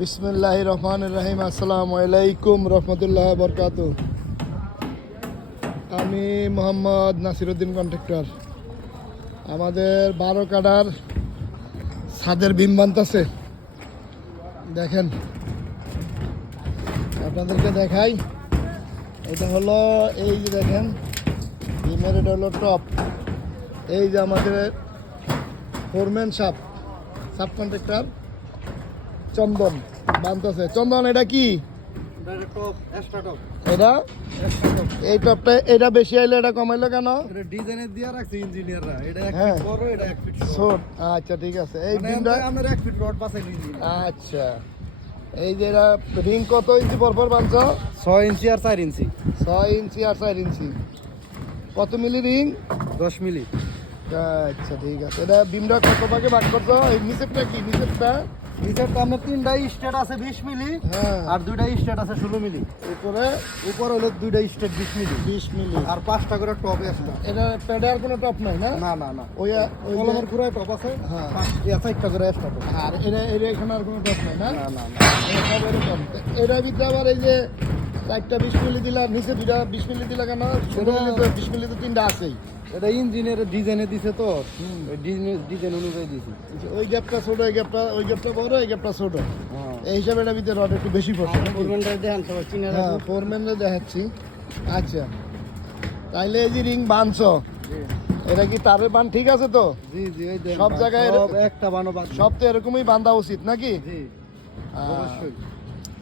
বিসমিল্লাহির রহমানির রহিম। আসসালামু আলাইকুম রহমতুল্লাহ বরকাতু। আমি মোহাম্মদ নাসিরউদ্দিন কন্ট্রাক্টর। আমাদের 12 কাঠার ছাদের বিম বানতেছে। দেখেন, আপনাদেরকে দেখাই। এটা হলো এই যে দেখেন বিমের, এটা হলো টপ। এই যে আমাদের ফোরম্যান সাব কন্ট্রাক্টর চন্দন বানতেছে। চন্দন, এটা কি? এটা এই টপটা, এটা বেশি আইলে এটা কমাইলো কেন? ডিজাইনের দিয়া রাখছে ইঞ্জিনিয়াররা। এটা এক হ্যাঁ। ফিট বড়, এটা 1 ফিট ছোট। আচ্ছা, ঠিক আছে। এই বিমটা আমরা 1 ফিট রড বাছাই নিয়েছি। আচ্ছা, এই যে এটা রিং কত ইঞ্চি পরপর বানছ? 6 ইঞ্চি আর 4 ইঞ্চি। 6 ইঞ্চি আর 4 ইঞ্চি। কত মিলি রিং? 10 মিলি। আচ্ছা, ঠিক আছে। এটা বিমটা কত ভাগে ভাগ করছো? এই নিচেরটা কি? নিচেরটা নিচের তো আপনার 3টা স্টেট আছে 20 মিলি, হ্যাঁ, আর 2টা স্টেট আছে 16 মিলি। উপরে উপর হলো 2টা স্টেট 20 মিলি, 20 মিলি। আর 5টা করে টপ এক্সট্রা। এটা প্যাডে আর কোনো টপ নাই না? না না না, ওই কলমের ঘুরায় টপ আছে। হ্যাঁ। 4টা করে এক্সট্রা টপ। আর এটা এখানে আর কোনো টপ নাই না? না না না, এটা সব এরকম। এটার ভিতরে আবার এই যে 4টা 20 মিলি দিলা, নিচে 2টা 20 মিলি দিলা কেন? 16 মিলি তো 20 মিলি তো 3টা আছেই। এটা ইঞ্জিনিয়ারের ডিজাইনে দিছে তো, ওই ডিজাইন অনুযায়ী দিছি। ওই গ্যাপটা ছোট, ওই গ্যাপটা বড়, এই গ্যাপটা ছোট। হ্যাঁ, এই হিসাবে এটার ভিতরে রড একটু বেশি পড়ছে নাকি? ফোরম্যানটা দেখান সবাই চিনে হ্যাঁ, রাখুন। ফোরম্যানরা দেখাচ্ছি। আচ্ছা, তাইলে এই যে রিং বানছো, এটা কি তারের বান ঠিক আছে তো? জি জি, এই দেন সব জায়গায় সব একটা বানো বাদ। সব তো এরকমই বাঁধা উচিত নাকি? জি, আহ, অবশ্যই।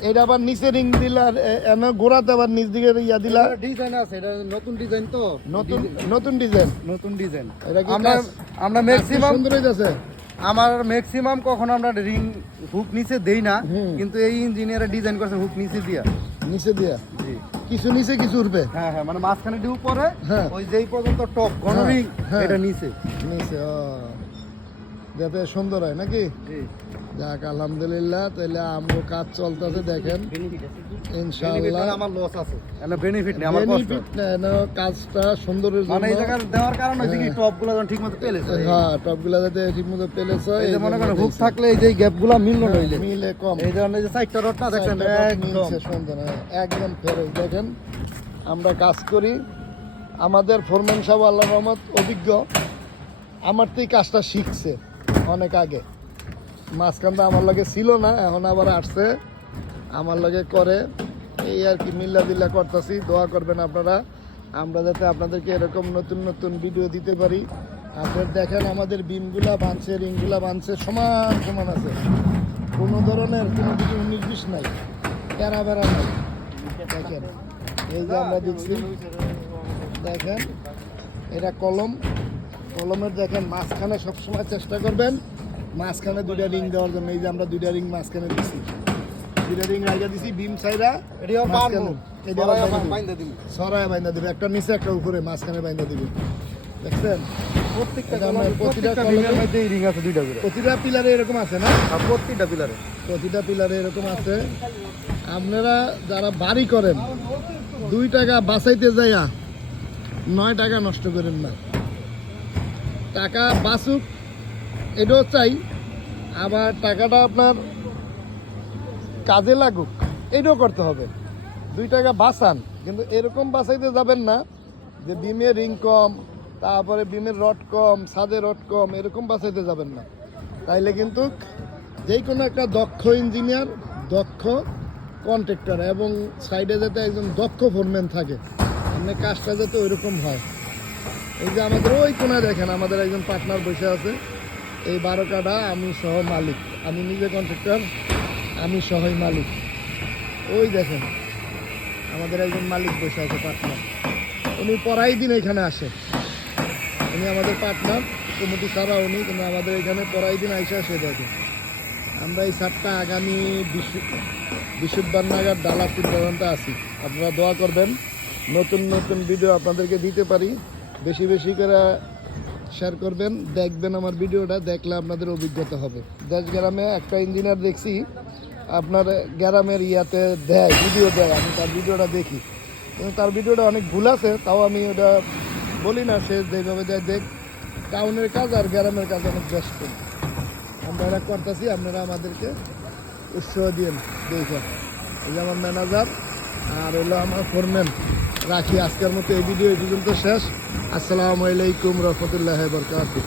এটা আবার নিচে রিং দিলা, এনে গোড়াতে আবার নিচ দিকে ইয়া দিলা। এটা ডিজাইন আছে, এটা নতুন ডিজাইন তো, নতুন ডিজাইন। নতুন ডিজাইন। এটা কি আমরা ম্যাক্সিমাম, সুন্দর হইতাছে। আমার ম্যাক্সিমাম কখনো আমরা রিং হুক নিচে দেই না, হুম। কিন্তু এই ইঞ্জিনিয়ার ডিজাইন করছে হুক নিচে দিয়া। নিচে দিয়া জি, কিছু নিচে কিছু উঠবে। হ্যাঁ হ্যাঁ, মানে মাঝখানে ডিউ পরে, হ্যাঁ। ওই যেই পর্যন্ত টপ ঘন হ্যাঁ, রিং, হ্যাঁ। এটা নিচে। নিচে যাতে সুন্দর হয় নাকি? জি, যাক, আলহামদুলিল্লাহ। তাহলে আমগো কাজ চলতেছে, দেখেন ইনশাআল্লাহ। আমার লস আছে, এটা বেনিফিট নেই, আমার কষ্ট। বেনিফিট না, কাজটা সুন্দরের মানে এই জন্য। জায়গা দেওয়ার কারণ হচ্ছে কি, টপ গুলো যখন ঠিক মতো পেলেছে। হ্যাঁ, টপগুলা যাতে ঠিক মতো পেলেছে। এই যে মনে করেন হুক থাকলে এই যে গ্যাপ গুলা মিললো নইলে, মিলে কম। এই ধরনের যে 4টা রড না দেখছেন, চারটা ডট একদম মিলছে সুন্দর, হ্যাঁ, একদম ফেরত। দেখেন, আমরা কাজ করি, আমাদের ফোরম্যান সাহেব আল্লাহর রহমত অভিজ্ঞ। আমার তো এই কাজটা শিখছে অনেক আগে। মাঝখানটা আমার লগে ছিল না, এখন আবার আসছে, আমার লগে করে। এই আর কি, মিল্লা দিল্লা করতেছি। দোয়া করবেন আপনারা, আমরা যাতে আপনাদেরকে এরকম নতুন নতুন ভিডিও দিতে পারি। আপনার দেখেন, আমাদের বিমগুলা বানছে, রিংগুলা বানছে, সমান সমান আছে। কোনো ধরনের কোনো কিছু 19-20 নাই, তেরা বেড়া নাই। দেখেন, এই যে আমরা দিচ্ছি, দেখেন এটা কলমের দেখেন মাঝখানে সবসময় চেষ্টা করবেন মাঝখানে 2টা রিং দেওয়ার জন্য। এই যে আমরা 2টা রিং মাঝখানে দিচ্ছি, 2টা রিং আইগা দিছি বিম সাইরা। এটি আর বানবো, বাইন্দা দিবি। সরায় বাইন্দা দিবে, একটা নিচে একটা উপরে, মাঝখানে বাইন্দা দিবে। দেখছেন, প্রত্যেকটা এটা আমরা প্রতিটা বিমের কলমে- মধ্যে এই রিং আছে 2টা করে, প্রতিটা পিলারে এরকম আছে না? আর প্রত্যেকটা পিলারে। প্রতিটা পিলারে এরকম আছে। আপনারা যারা বাড়ি করেন, 2 টাকা বাঁচাইতে যাইয়া 9 টাকা নষ্ট করেন না। টাকা বাঁচুক এটাও চাই, আবার টাকাটা আপনার কাজে লাগুক এটাও করতে হবে। 2 টাকা বাঁচান, কিন্তু এরকম বাঁচাইতে যাবেন না যে বিমের রিং কম, তারপরে বিমের রড কম, ছাদের রড কম, এরকম বাঁচাইতে যাবেন না। তাইলে কিন্তু যেই কোনো একটা দক্ষ ইঞ্জিনিয়ার, দক্ষ কন্ট্রাক্টর এবং সাইডে যাতে একজন দক্ষ ফোরম্যান থাকে, আপনার কাজটা যাতে ওইরকম হয়। এই যে আমাদের ওই কোনায় দেখেন, আমাদের একজন পার্টনার বসে আছে। এই 12 কাঠা আমি সহ মালিক, আমি নিজে কন্ট্রাক্টর, আমি সহই মালিক। ওই দেখেন আমাদের একজন মালিক বসে আছে, পার্টনার। উনি পড়াই দিন এখানে আসে, উনি আমাদের পার্টনার, কমিটি ছাড়া উনি, কিন্তু আমাদের এখানে পড়াই দিন আইসা আসে। দেখে আমরা এই ছাদটা আগামী বৃহস্পতিবার নাগাদ ডালা সিদ্ধান্ত আছি। আপনারা দোয়া করবেন, নতুন নতুন ভিডিও আপনাদেরকে দিতে পারি। বেশি বেশি করে শেয়ার করবেন, দেখবেন আমার ভিডিওটা, দেখলে আপনাদের অভিজ্ঞতা হবে। দেশ গ্রামে একটা ইঞ্জিনিয়ার দেখছি, আপনার গ্রামের ইয়াতে দেয়, ভিডিও দেয়, আমি তার ভিডিওটা দেখি, কিন্তু তার ভিডিওটা অনেক ভুল আছে। তাও আমি ওটা বলি না, সে যেভাবে যায় দেখ। টাউনের কাজ আর গ্রামের কাজ অনেক ব্যস্ত। আমরা এটা করতেছি, আপনারা আমাদেরকে উৎসাহ দিন দেখে। এই যে আমার ম্যানেজার আর হলো আমার ফোরম্যান। রাখি আজকের মতো এই ভিডিও এই পর্যন্ত শেষ। আসসালামু আলাইকুম রহমতুল্লাহ বরকাতুহ।